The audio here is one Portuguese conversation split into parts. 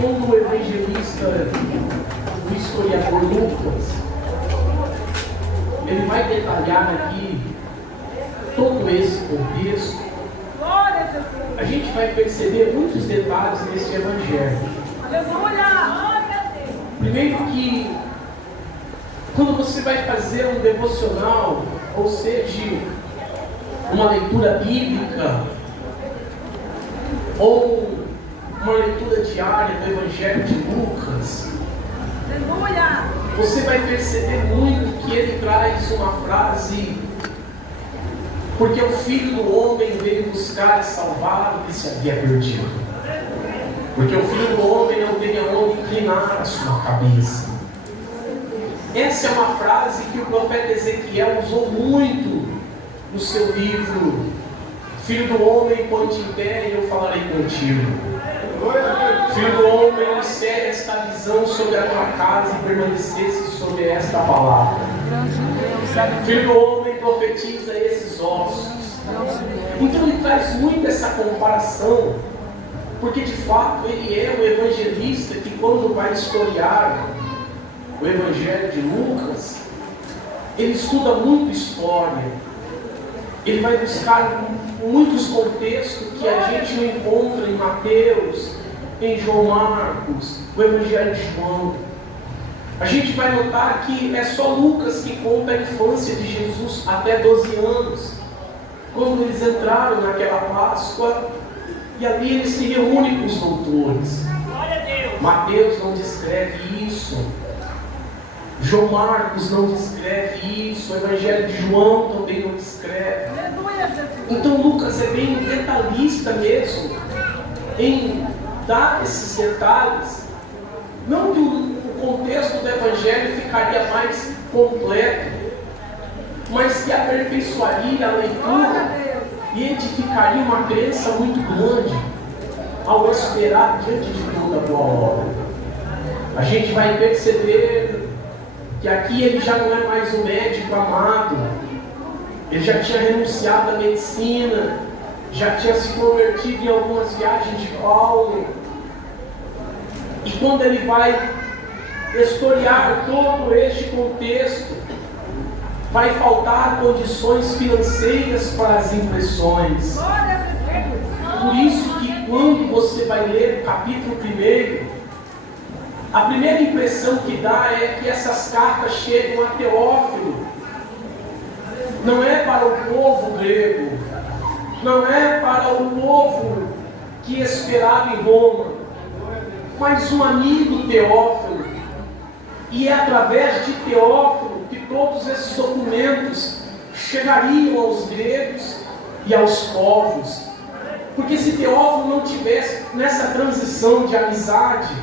quando o evangelista, o historiador Lucas, ele vai detalhar aqui todo esse contexto, a gente vai perceber muitos detalhes nesse evangelho. Primeiro que, quando você vai fazer um devocional, ou seja, uma leitura bíblica, ou uma leitura diária do Evangelho de Lucas, você vai perceber muito que ele traz uma frase: porque o Filho do Homem veio buscar e salvar o que se havia perdido. Porque o Filho do Homem não tem aonde inclinar a sua cabeça. Essa é uma frase que o profeta Ezequiel usou muito no seu livro: Filho do Homem, põe-te em pé e eu falarei contigo. Filho do homem, espere esta visão sobre a tua casa e permanecesse sobre esta palavra. Filho do homem, profetiza esses ossos. Então ele traz muito essa comparação, porque de fato ele é o evangelista que, quando vai historiar o Evangelho de Lucas, ele estuda muito história. Ele vai buscar muitos contextos que a gente não encontra em Mateus, em João Marcos, o Evangelho de João. A gente vai notar que é só Lucas que conta a infância de Jesus até 12 anos, quando eles entraram naquela Páscoa, e ali ele se reúne com os doutores. Mateus não descreve isso. João Marcos não descreve isso, o Evangelho de João também não descreve. Então Lucas é bem detalhista mesmo em dar esses detalhes. Não que o contexto do Evangelho ficaria mais completo, mas que aperfeiçoaria a leitura e edificaria uma crença muito grande ao esperar diante de toda a boa obra. A gente vai perceber que aqui ele já não é mais um médico amado, ele já tinha renunciado à medicina, já tinha se convertido em algumas viagens de Paulo, e quando ele vai historiar todo este contexto, vai faltar condições financeiras para as impressões. Por isso que, quando você vai ler o capítulo 1, a primeira impressão que dá é que essas cartas chegam a Teófilo. Não é para o povo grego, não é para o povo que esperava em Roma, mas um amigo Teófilo. E é através de Teófilo que todos esses documentos chegariam aos gregos e aos povos. Porque se Teófilo não tivesse nessa transição de amizade,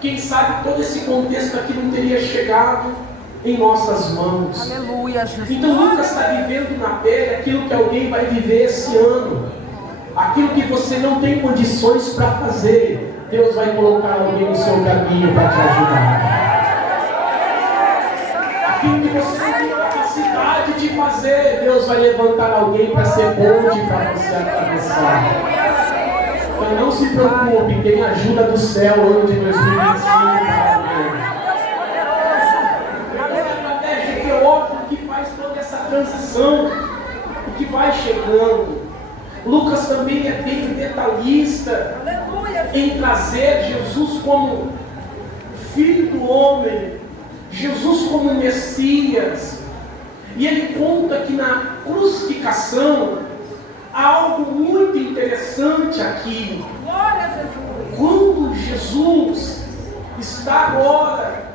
quem sabe todo esse contexto aqui não teria chegado em nossas mãos. Aleluia, Jesus. Então Lucas está vivendo na pele aquilo que alguém vai viver esse ano. Aquilo que você não tem condições para fazer, Deus vai colocar alguém no seu caminho para te ajudar. Aquilo que você não tem capacidade de fazer, Deus vai levantar alguém para ser ponte para você atravessar. Então não se preocupe, tem ajuda do céu ano de 2025 para ver. É a estratégia de Teófilo que faz toda essa transição, o que vai chegando. Lucas também é bem detalhista em trazer Jesus como Filho do Homem, Jesus como Messias. E ele conta que na crucificação há algo muito interessante aqui. Quando Jesus está agora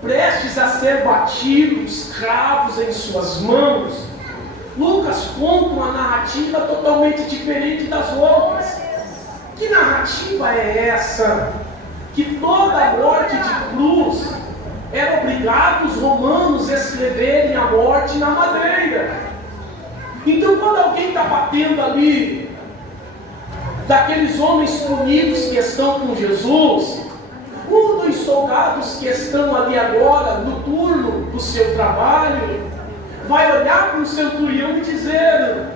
prestes a ser batido, os cravos em suas mãos, Lucas conta uma narrativa totalmente diferente das outras. Que narrativa é essa? Que toda a morte de cruz era obrigado os romanos a escreverem a morte na madeira. Então, quando alguém está batendo ali, daqueles homens punidos que estão com Jesus, um dos soldados que estão ali agora, no turno do seu trabalho, vai olhar para o centurião e dizer: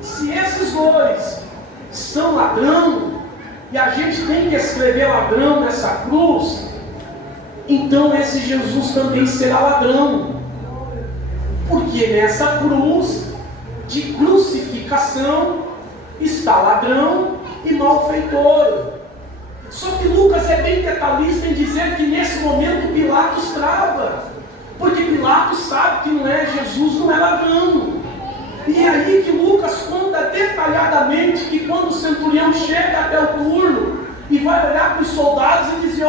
se esses dois estão ladrando, e a gente tem que escrever ladrão nessa cruz, então esse Jesus também será ladrão. Porque nessa cruz de crucificação está ladrão e malfeitor. Só que Lucas é bem detalhista em dizer que nesse momento Pilatos trava, porque Pilatos sabe que não é Jesus, não é ladrão. E é aí que Lucas conta detalhadamente que quando o centurião chega até o turno e vai olhar para os soldados e dizer,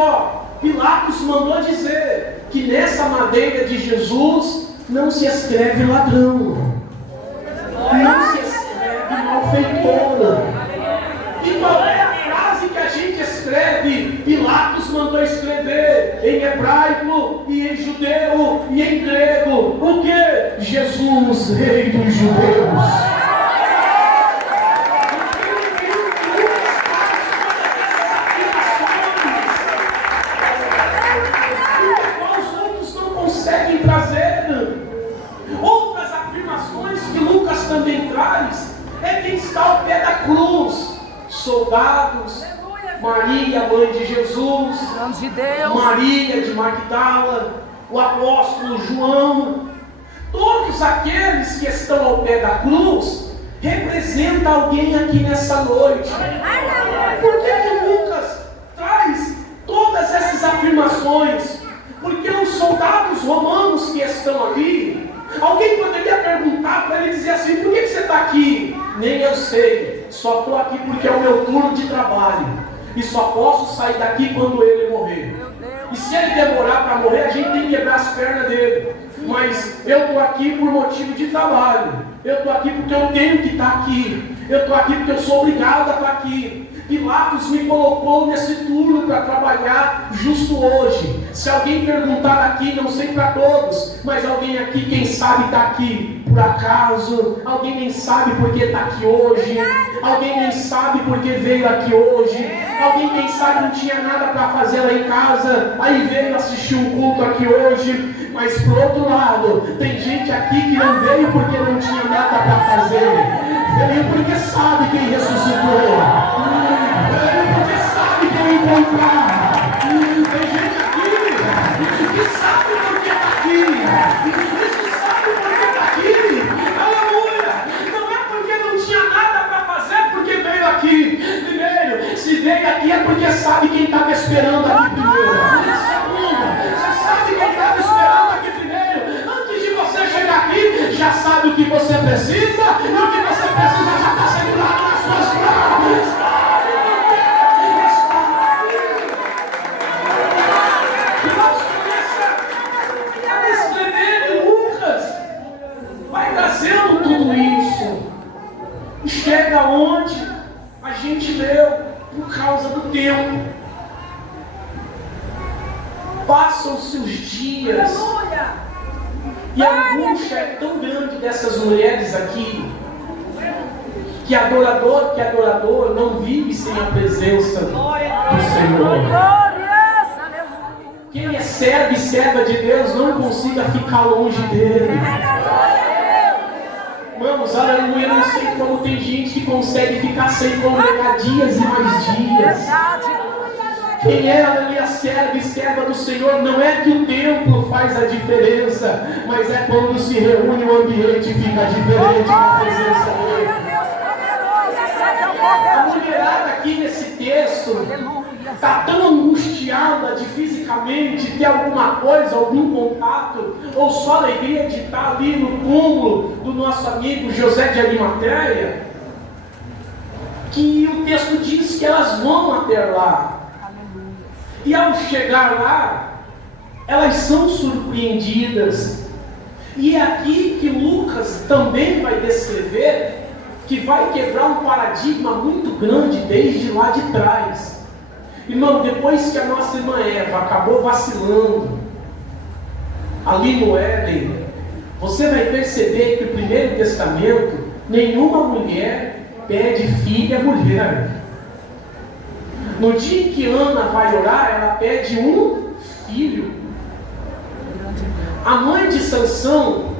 Pilatos mandou dizer que nessa madeira de Jesus não se escreve ladrão, não se escreve malfeitor. E qual é a frase que a gente escreve? Pilatos mandou escrever em hebraico e em judeu e em grego. O que? Jesus, Rei dos Judeus. Outras afirmações que Lucas também traz é quem está ao pé da cruz: soldados, Maria, mãe de Jesus, Maria de Magdala, o apóstolo João. Todos aqueles que estão ao pé da cruz representam alguém aqui nessa noite. Por que Lucas traz todas essas afirmações? Porque os soldados romanos que estão ali, alguém poderia perguntar para ele, dizer assim: por que você está aqui? Nem eu sei, só estou aqui porque é o meu turno de trabalho e só posso sair daqui quando ele morrer. E se ele demorar para morrer, a gente tem que quebrar as pernas dele. Mas eu estou aqui por motivo de trabalho, eu estou aqui porque eu tenho que estar aqui, eu estou aqui porque eu sou obrigado a estar aqui. Pilatos me colocou nesse turno para trabalhar justo hoje. Se alguém perguntar aqui, não sei para todos, mas alguém aqui, quem sabe, está aqui por acaso. Alguém nem sabe porque está aqui hoje. Alguém nem sabe porque veio aqui hoje. Alguém quem sabe não tinha nada para fazer lá em casa, aí veio assistir um culto aqui hoje. Mas por outro lado, tem gente aqui que não veio porque não tinha nada para fazer. Veio porque sabe quem ressuscitou. Veio porque sabe quem encontrar. Tem gente aqui que sabe por que está aqui. Isso sabe por que está aqui. Aleluia. Não é porque não tinha nada para fazer, porque veio aqui. Primeiro, se veio aqui é porque sabe quem estava esperando aqui primeiro. Segundo, você sabe quem estava esperando aqui primeiro. Antes de você chegar aqui, já sabe o que você precisa. E o que você precisa já está segurado nas suas mãos. Trazendo tudo isso, chega onde a gente leu, por causa do tempo. Passam-se os dias, e a angústia é tão grande dessas mulheres aqui, que adorador não vive sem a presença do Senhor. Quem é servo e serva de Deus não consiga ficar longe dele. Irmãos, aleluia, não sei como tem gente que consegue ficar sem congregar dias e mais dias. Quem é, aleluia, servo e serva do Senhor, não é que o templo faz a diferença, mas é quando se reúne o ambiente fica diferente na presença dele. A mulherada aqui nesse texto está tão angustiada de fisicamente ter alguma coisa, algum contato, ou só a alegria de estar ali no túmulo do nosso amigo José de Arimateia, que o texto diz que elas vão até lá. E ao chegar lá, elas são surpreendidas. E é aqui que Lucas também vai descrever que vai quebrar um paradigma muito grande desde lá de trás. Irmão, depois que a nossa irmã Eva acabou vacilando ali no Éden, você vai perceber que o Primeiro Testamento, nenhuma mulher pede filha mulher. No dia em que Ana vai orar, ela pede um filho. A mãe de Sansão,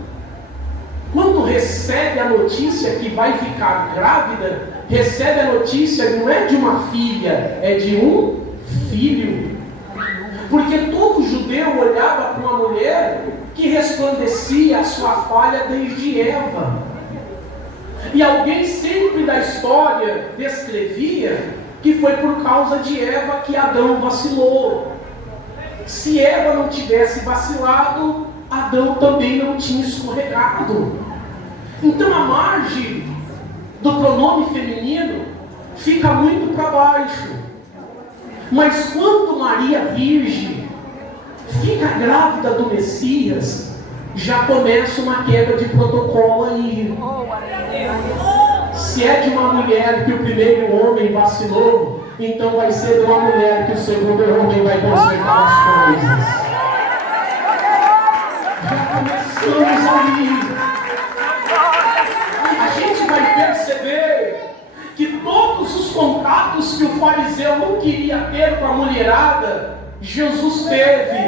quando recebe a notícia que vai ficar grávida, recebe a notícia, não é de uma filha, é de um filho. Porque todo judeu olhava para uma mulher que resplandecia a sua falha desde Eva. E alguém sempre da história descrevia que foi por causa de Eva que Adão vacilou. Se Eva não tivesse vacilado, Adão também não tinha escorregado. Então a margem do pronome feminino fica muito para baixo. Mas quando Maria Virgem fica grávida do Messias, já começa uma quebra de protocolo aí. Se é de uma mulher que o primeiro homem vacilou, então vai ser de uma mulher que o segundo homem vai consertar as coisas. Já começamos aí. A gente vai perceber que todos os contatos que o fariseu não queria ter com a mulherada, Jesus teve.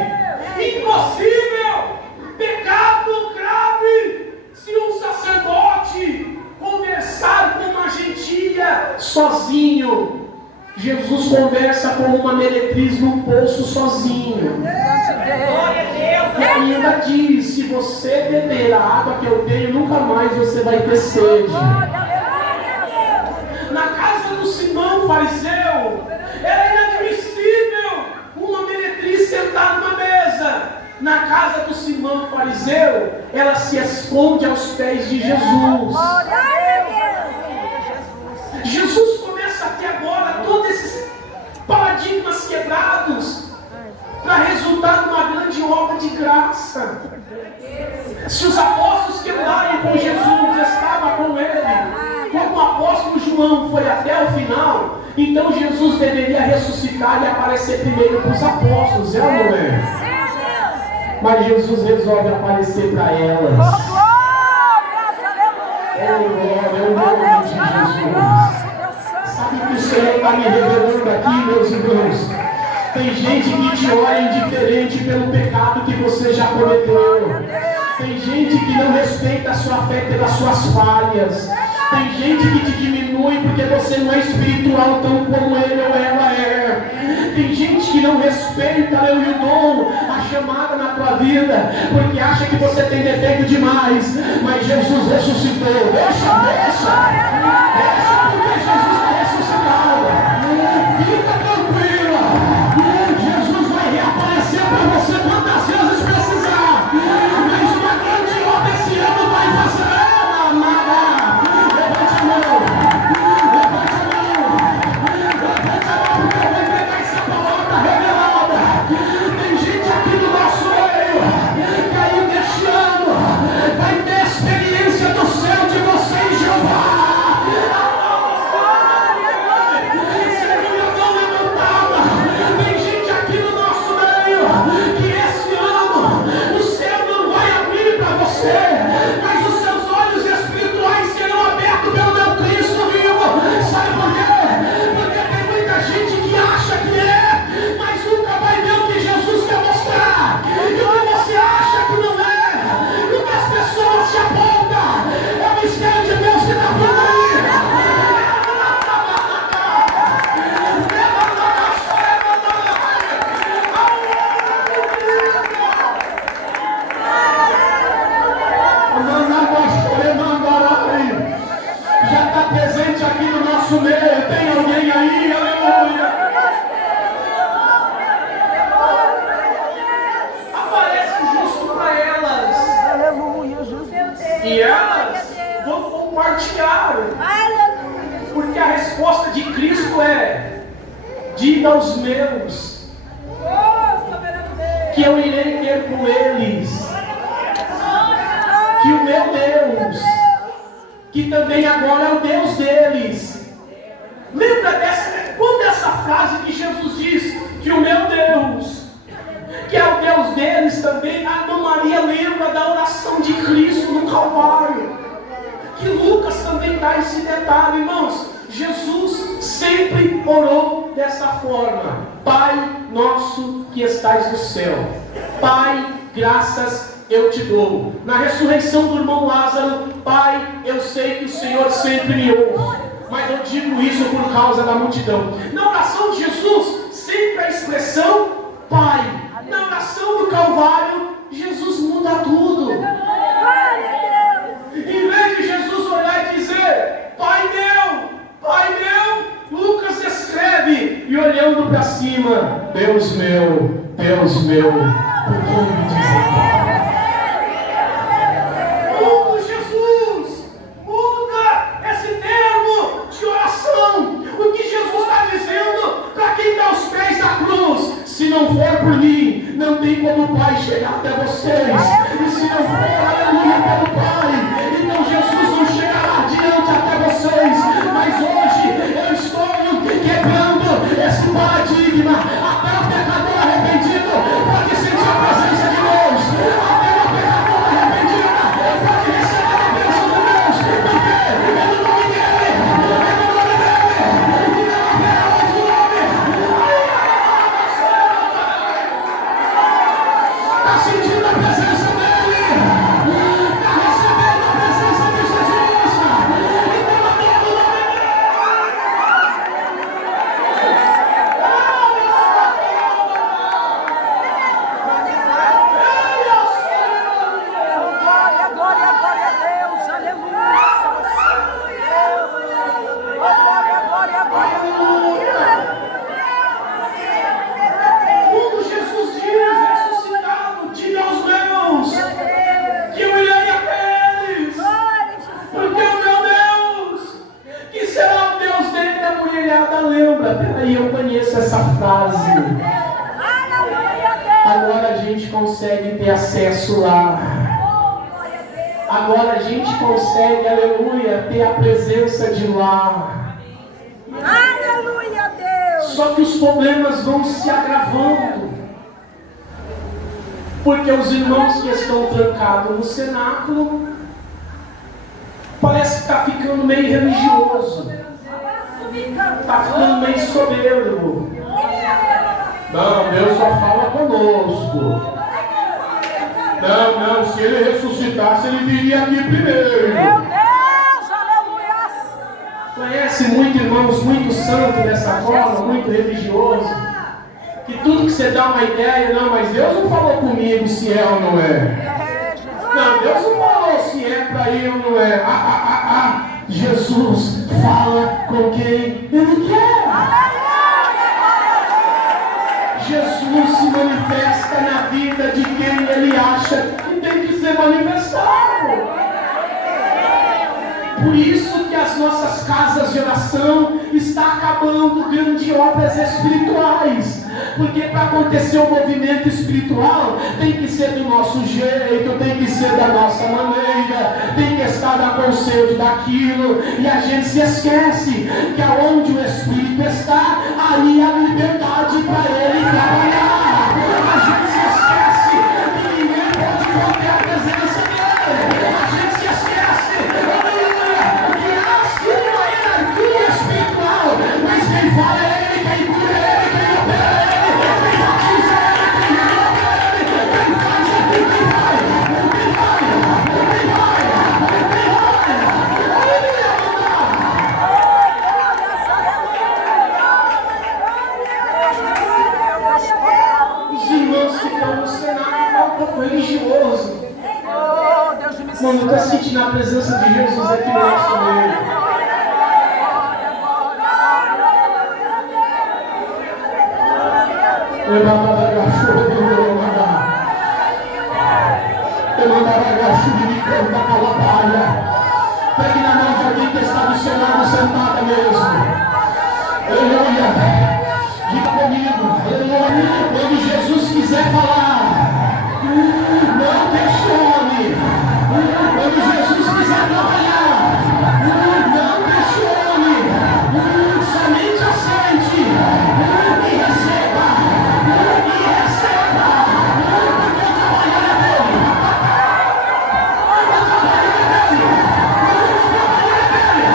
Impossível! Pecado grave! Se um sacerdote conversar com uma gentia sozinho, Jesus conversa com uma meretriz num poço sozinho. E ainda diz: se você beber a água que eu tenho, nunca mais você vai ter sede. Na casa do Simão fariseu, era inadmissível uma meretriz sentada na mesa. Na casa do Simão fariseu, ela se esconde aos pés de Jesus. Jesus começa a ter agora todos esses paradigmas quebrados para resultar numa grande obra de graça. Se os apóstolos que andaram com Jesus estavam com ele, como o apóstolo João foi até o final, então Jesus deveria ressuscitar e aparecer primeiro para os apóstolos, é ou não é? Mas Jesus resolve aparecer para elas. Oh, glória, é o nome de Jesus. Sabe o que o Senhor está me revelando aqui, meus irmãos? Tem gente que te olha indiferente pelo pecado que você já cometeu. Tem gente que não respeita a sua fé pelas suas falhas. Tem gente que te diminui porque você não é espiritual tão como ele ou ela é. Tem gente que não respeita o dom, a chamada na tua vida, porque acha que você tem defeito demais. Mas Jesus ressuscitou. Deixa porque Jesus está ressuscitado. Fica tranquila. Jesus vai reaparecer para você quantas vezes precisar. Mas uma grande obra esse ano vai fazer. Levante a mão, porque eu vou entregar essa palavra revelada. Tem gente aqui do nosso meio que ainda este ano vai ter experiência do céu de você em Jeová. Tem gente aqui no nosso meio que esse ano o céu não vai abrir para você, mas os seus olhos espirituais serão abertos pelo meu Cristo vivo. Sabe por quê? Porque tem muita gente que acha que é, mas nunca vai ver o que Jesus quer mostrar. E o que você acha que não é, o que as pessoas te apontam, é o mistério de Deus que está vindo aí. Já está presente aqui no nosso meio. Tem alguém aí? Aleluia. Aparece justo para elas. Aleluia, Jesus. E elas vão compartilhar. Porque a resposta de Cristo é: diga aos meus que eu irei ter com eles. Que o meu Deus, que também agora é o Deus deles. Lembra quando essa frase que Jesus diz que o meu Deus, que é o Deus deles também, a Irmã Maria lembra da oração de Cristo no Calvário, que Lucas também dá esse detalhe, irmãos. Jesus sempre orou dessa forma: Pai nosso que estais no céu, Pai, graças eu te dou. Na ressurreição do irmão Lázaro: Pai, eu sei que o Senhor sempre me ouve, mas eu digo isso por causa da multidão. Na oração de Jesus, sempre a expressão Pai. Na oração do Calvário, Jesus muda tudo. Em vez de Jesus olhar e dizer, Pai meu, Lucas escreve, e olhando para cima, Deus meu, por que me desampara? Jesus, muda esse termo de oração. O que Jesus está dizendo para quem está aos pés da cruz? Se não for por mim, não tem como o Pai chegar até vocês. E se não for, aleluia, pelo Pai, então Jesus não chegará adiante até vocês. Mas hoje eu estou quebrando esse paradigma. Até o pecador arrependido pode sentir a presença de Deus. Até o pecador arrependido pode receber a bênção de Deus. Porque é no nome dele, e não haverá outro nome. Está sentindo a presença dele? Está recebendo a presença de Jesus? Então adora o nome dele. Glória a Deus, aleluia. Como Jesus diz, ressuscitado, diga aos meus que eu irei a eles, porque o meu Deus, que será o Deus dele da mulherada, lembra? Peraí, eu conheço essa frase. Agora a gente consegue ter acesso lá. Agora a gente consegue, aleluia, ter a presença de lá. Aleluia, Deus. Só que os problemas vão se agravando. Porque os irmãos que estão trancados no cenáculo parece que está ficando meio religioso. Está ficando meio soberbo. Não, Deus só fala conosco. Não, se ele ressuscitasse, ele viria aqui primeiro. Meu Deus, aleluia. Conhece muito irmãos, muito santo dessa forma, muito religioso, que tudo que você dá uma ideia, não, mas Deus não falou comigo se é ou não é. Não, Deus não falou se é para ir ou não é. Jesus fala com quem Ele quer. Jesus se manifesta na vida de quem Ele acha que tem que ser manifestado. Por isso que as nossas casas de oração estão acabando grandes obras espirituais. Porque para acontecer o movimento espiritual, tem que ser do nosso jeito, tem que ser da nossa maneira, tem que estar no conceito daquilo. E a gente se esquece que aonde o Espírito está, ali há liberdade para Ele trabalhar. A gente se esquece que ninguém pode conter a presença dele. A gente se esquece, aleluia, que há sim uma hierarquia espiritual, mas quem fala é Ele, quem cura é Ele, quem opera é Ele, quem batiza é Ele, quem renova é Ele, quem faz é Ele, quem vai. Os irmãos que estão no cenário estão um pouco religioso. Mano, eu estou sentindo a presença de Jesus aqui no nosso meio. Pegue na mão de alguém que está do seu lado sentada mesmo. Aleluia. Diga comigo. Aleluia. Quando Jesus quiser falar, não questione. Quando Jesus quiser trabalhar, não questione. Somente aceite e receba. E receba. Porque o trabalho é dele. O trabalho é dele. O trabalho é dele.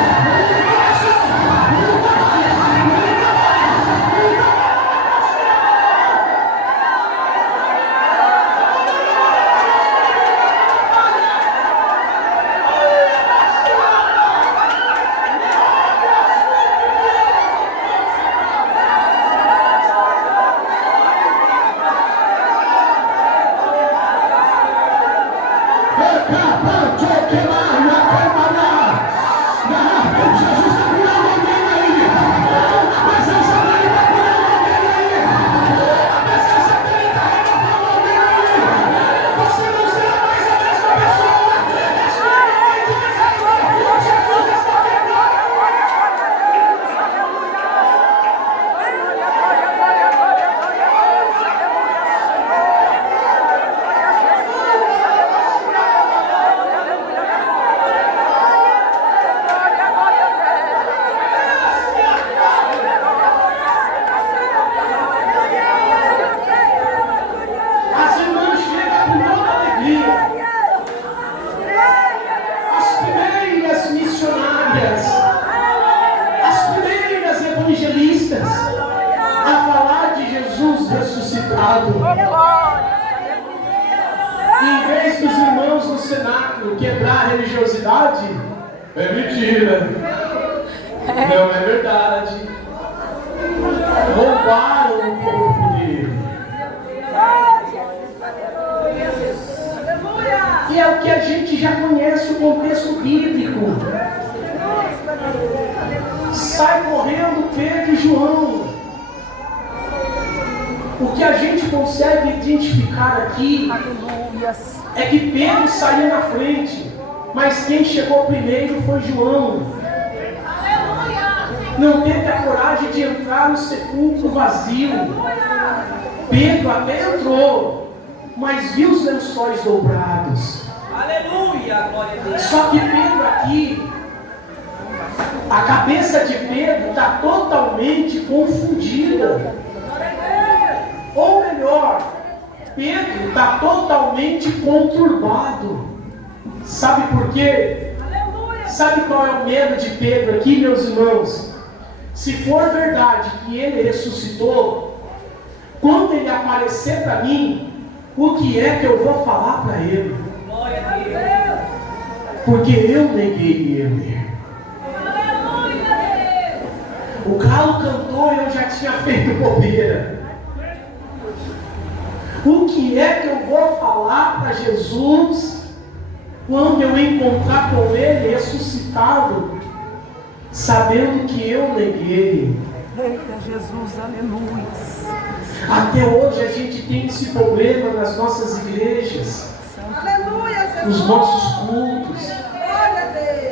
Jesus ressuscitado. Em vez dos irmãos no cenáculo quebrar a religiosidade, é mentira, não é verdade. Roubaram o corpo dele. E é o que a gente já conhece o contexto bíblico. Sai correndo Pedro e João. O que a gente consegue identificar aqui é que Pedro saiu na frente, mas quem chegou primeiro foi João. Não teve a coragem de entrar no sepulcro vazio. Pedro até entrou, mas viu os lençóis dobrados. Aleluia, glória a Deus. Só que Pedro aqui, a cabeça de Pedro está totalmente confundida. Ou melhor, Pedro está totalmente conturbado. Sabe por quê? Sabe qual é o medo de Pedro aqui, meus irmãos? Se for verdade que ele ressuscitou, quando ele aparecer para mim, o que é que eu vou falar para ele? Glória a Deus. Porque eu neguei ele. O galo cantou e eu já tinha feito bobeira. O que é que eu vou falar para Jesus quando eu encontrar com ele ressuscitado, sabendo que eu neguei? Eita Jesus, aleluia. Até hoje a gente tem esse problema nas nossas igrejas, nos nossos cultos.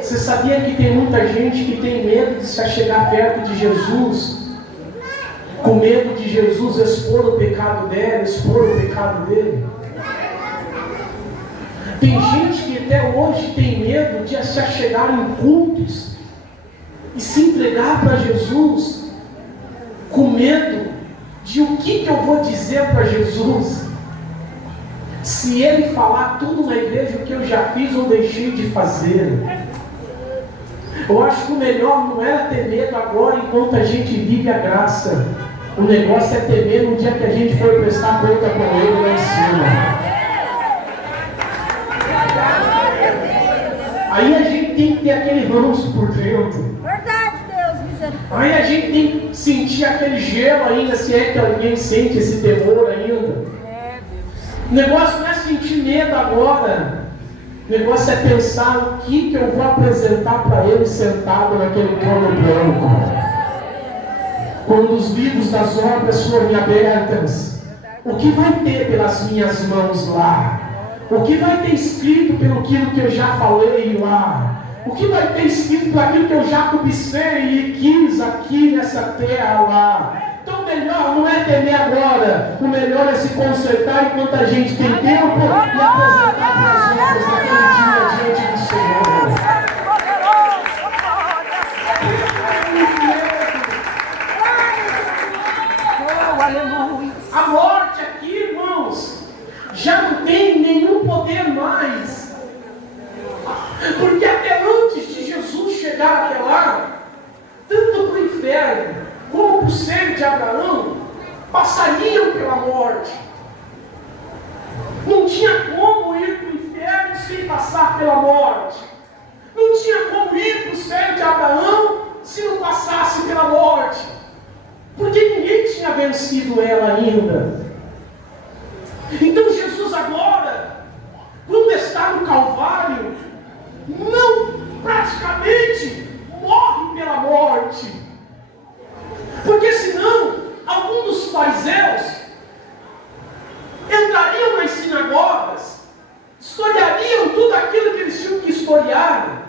Você sabia que tem muita gente que tem medo de se chegar perto de Jesus, com medo de Jesus expor o pecado dela, expor o pecado dele? Tem gente que até hoje tem medo de se achegar em cultos e se entregar para Jesus, com medo de o que eu vou dizer para Jesus, se ele falar tudo na igreja o que eu já fiz ou deixei de fazer. Eu acho que o melhor não era ter medo agora enquanto a gente vive a graça. O negócio é ter medo no dia que a gente for prestar conta com ele lá em cima. Aí a gente tem que ter aquele ranço por dentro. Verdade, Deus, misericórdia. Aí a gente tem que sentir aquele gelo ainda, se é que alguém sente esse temor ainda. O negócio não é sentir medo agora. O negócio é pensar o que eu vou apresentar para ele sentado naquele trono branco. Quando os livros das obras forem abertas, o que vai ter pelas minhas mãos lá? O que vai ter escrito pelo aquilo que eu já falei lá? O que vai ter escrito pelo aquilo que eu já cobicei e quis aqui nessa terra lá? Então o melhor não é temer agora, o melhor é se consertar enquanto a gente tem tempo e apresentar para as outras naquele dia diante do Senhor. Aleluia. A morte aqui, irmãos, já não tem nenhum poder mais. Porque até antes de Jesus chegar até lá, tanto para o inferno como para o seio de Abraão, passariam pela morte. Não tinha como ir para o inferno sem passar pela morte. Não tinha como ir para o seio de Abraão se não passasse pela morte. Porque ninguém tinha vencido ela ainda. Então Jesus agora, quando está no Calvário, não praticamente morre pela morte. Porque senão, alguns dos fariseus entrariam nas sinagogas, historiariam tudo aquilo que eles tinham que historiar,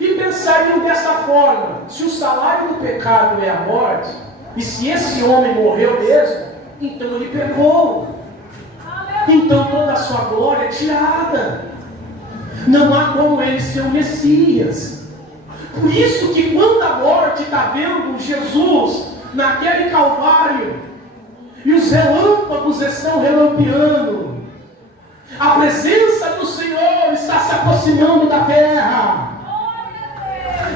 e pensariam dessa forma: se o salário do pecado é a morte, e se esse homem morreu mesmo, então ele pecou. Então toda a sua glória é tirada. Não há como ele ser o Messias. Por isso que quando a morte está vendo Jesus naquele Calvário, e os relâmpagos estão relampeando, a presença do Senhor está se aproximando da terra.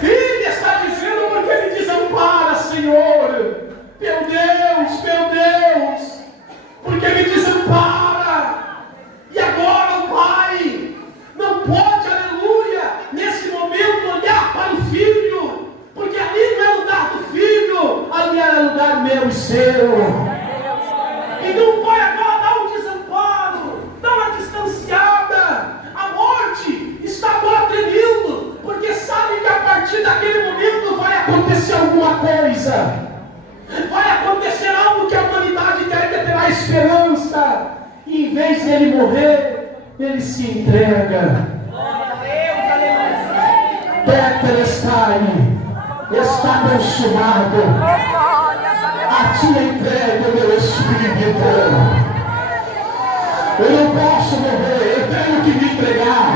Ele está dizendo, porque ele desampara, Senhor, meu Deus, Então o Pai agora dá um desamparo, dá uma distanciada. A morte está agora tremendo, porque sabe que a partir daquele momento vai acontecer alguma coisa. Vai acontecer algo que a humanidade terá esperança. E em vez de ele morrer, ele se entrega. Tetelestai, está consumado. A ti entrego meu espírito. Eu não posso morrer, eu tenho que me entregar.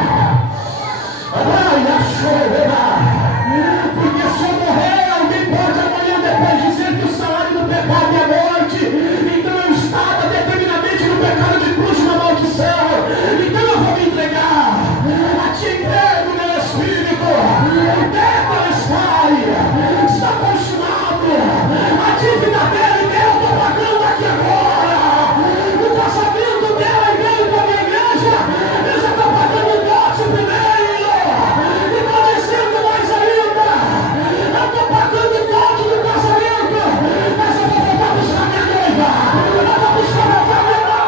Porque se eu morrer, alguém pode amanhã depois dizer que o salário do pecado é a morte. Então eu estava determinadamente no pecado de cruz, na maldição. Então eu vou me entregar. A ti entrego meu espírito. Está consumado. A dívida dele, eu estou pagando aqui agora. O casamento dela e dele com a minha igreja, eu já estou pagando o dote primeiro. E estou dizendo mais ainda, eu estou pagando o dote do casamento, mas eu vou voltar a buscar minha noiva. Eu vou buscar minha noiva.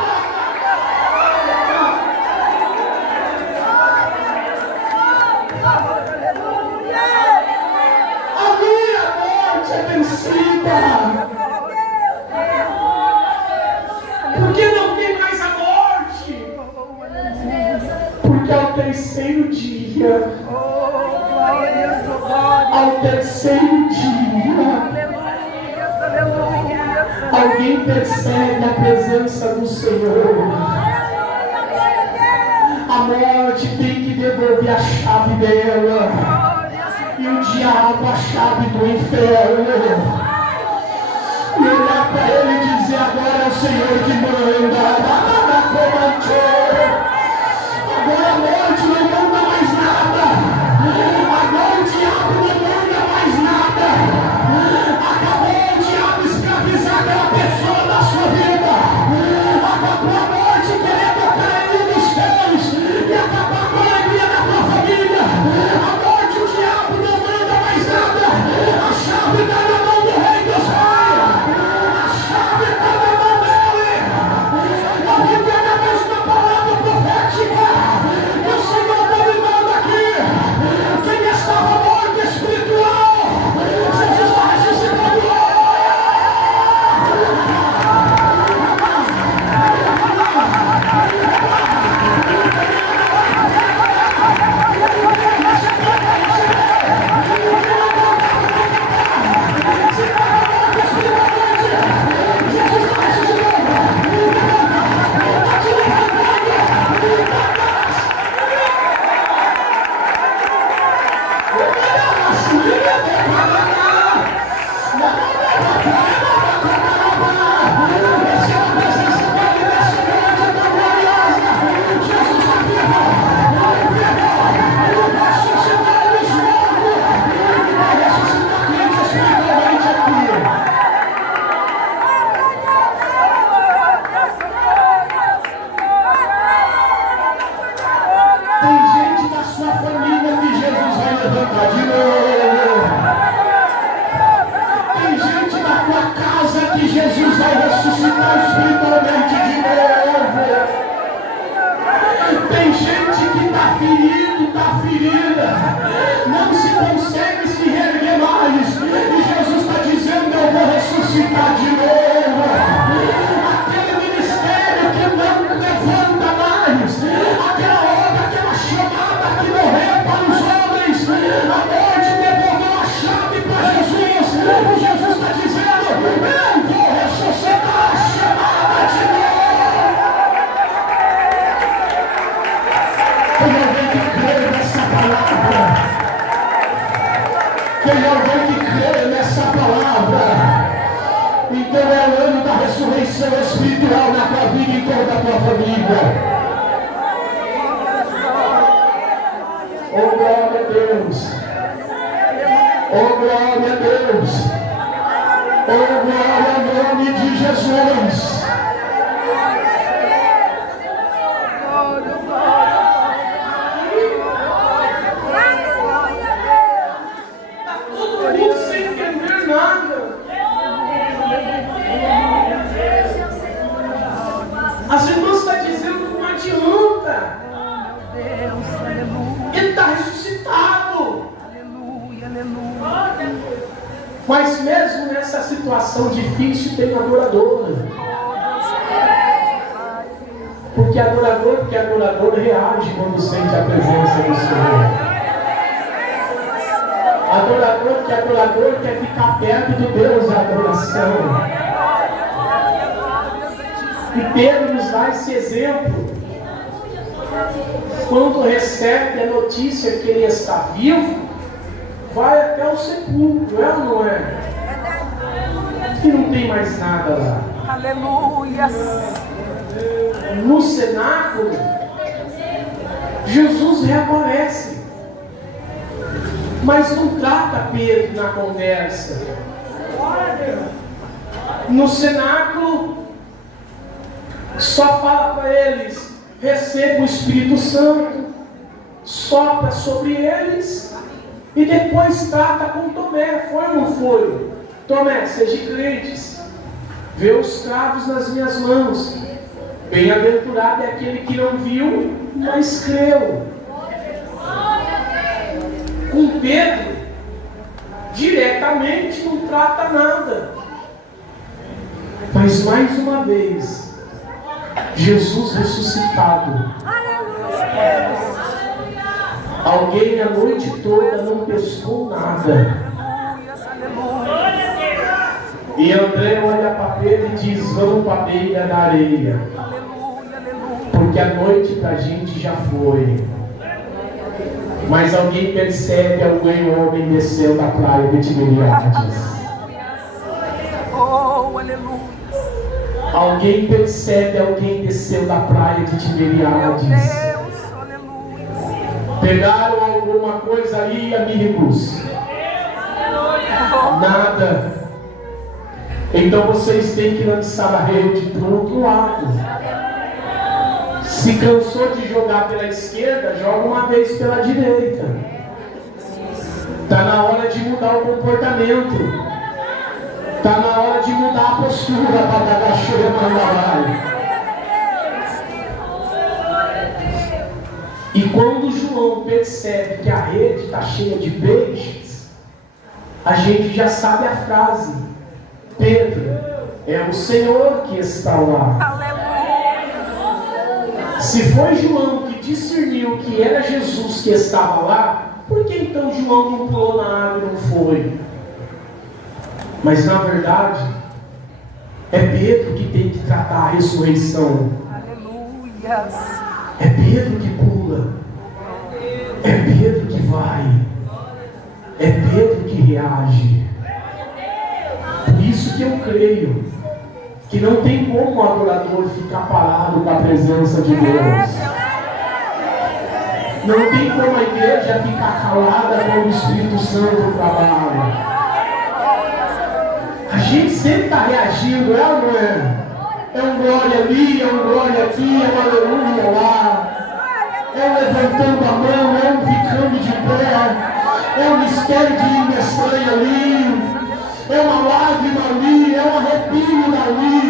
Porque não tem mais a morte. Porque ao terceiro dia, alguém percebe a presença do Senhor. A morte tem que devolver a chave dela. E o diabo a chave do inferno. E olhar para ele e dizer: agora é o Senhor que manda. Agora a morte não manda mais nada. Agora o diabo não manda mais nada. Acabou o diabo escravizar aquela pessoa da sua vida. Acabou a morte querer tocar em um dos teus e acabar com a alegria da tua família. A morte, o diabo não manda mais nada. A chave está na mão do Rei dos Reis. A chave está na mão dele. Eu vim através de uma palavra profética que o Senhor está me dando aqui. Quem estava morto espiritual, Jesus está ressuscitando. Espiritual na tua vida e toda a tua família. Oh, glória a Deus. Oh, glória a Deus. Oh, glória ao nome de Jesus. Está todo mundo sem entender nada. situação difícil tem adorador. Porque adorador reage quando sente a presença do Senhor. Adorador quer ficar perto do Deus da adoração. E Pedro nos dá esse exemplo. Quando recebe a notícia que ele está vivo, vai até o sepulcro, é ou não é? E não tem mais nada lá. Aleluia. No cenáculo, Jesus reaparece, mas não trata Pedro na conversa. No cenáculo, só fala para eles: receba o Espírito Santo, sopra sobre eles, e depois trata com Tomé. Foi ou não foi? Tomé, seja crentes, vê os cravos nas minhas mãos. Bem-aventurado é aquele que não viu, mas creu. Com Pedro, diretamente não trata nada. Mas mais uma vez, Jesus ressuscitado. Alguém a noite toda não pescou nada. E André olha para Pedro e diz: vamos para a beira da areia, porque a noite para a gente já foi. Mas alguém percebe: alguém, o homem desceu da praia de Tiberíades. Oh, aleluia. Alguém percebe: alguém desceu da praia de Tiberíades. Pegaram alguma coisa ali, amigos? Nada. Então vocês têm que lançar a rede para o outro lado. Se cansou de jogar pela esquerda, joga uma vez pela direita. Está na hora de mudar o comportamento. Está na hora de mudar a postura para dar a chuva. E quando João percebe que a rede está cheia de peixes, a gente já sabe a frase: Pedro, é o Senhor que está lá. Se foi João que discerniu que era Jesus que estava lá, por que então João não pulou na água e não foi? Mas na verdade, é Pedro que tem que tratar a ressurreição. Aleluia. É Pedro que pula. É Pedro que vai. É Pedro que reage. Por isso que eu creio que não tem como o adorador ficar parado com a presença de Deus. Não tem como a igreja ficar calada quando o Espírito Santo trabalha. A gente sempre está reagindo, é ou não é? É um glória ali, é um glória aqui, é um aleluia lá. É um levantando a mão, é um ficando de pé. É um mistério de língua estranha ali. É uma lágrima ali, é um arrepio dali,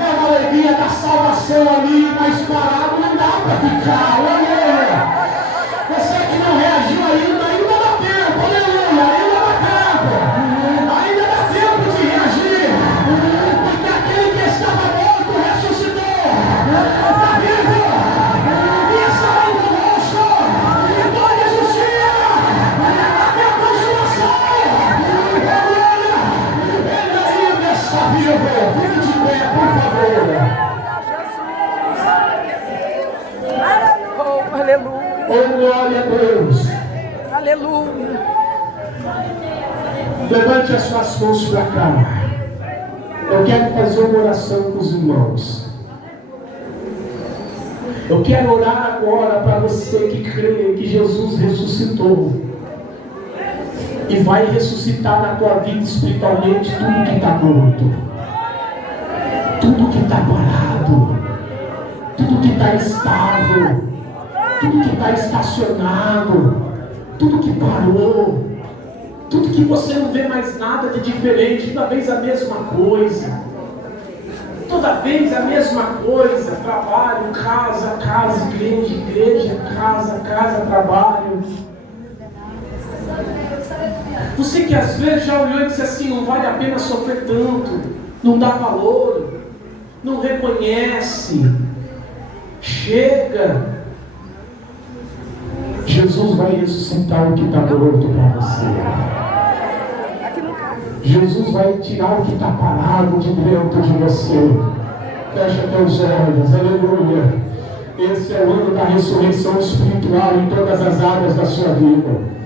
é uma alegria da salvação ali, mas parado não dá para ficar, aleluia. Você que não reagiu ainda dá tempo, aleluia, ainda dá tempo de reagir, porque aquele que estava morto ressuscitou, está vivo, e está conosco, toda justiça, até a consumação. Fique de pé, por favor. Oh, aleluia. Oh, glória a Deus. Aleluia. Levante as suas mãos para cá. Eu quero fazer uma oração com os irmãos. Eu quero orar agora para você que crê que Jesus ressuscitou. E vai ressuscitar na tua vida espiritualmente tudo que está morto, tudo que está parado, tudo que está estável, tudo que está estacionado, tudo que parou, tudo que você não vê mais nada de diferente, toda vez a mesma coisa, trabalho, casa, igreja, casa, trabalho. Você que às vezes já olhou e disse assim, não vale a pena sofrer tanto, não dá valor, não reconhece, chega. Jesus vai ressuscitar o que está morto para você. Jesus vai tirar o que está parado de dentro de você. Fecha teus olhos, aleluia. Esse é o ano da ressurreição espiritual em todas as áreas da sua vida.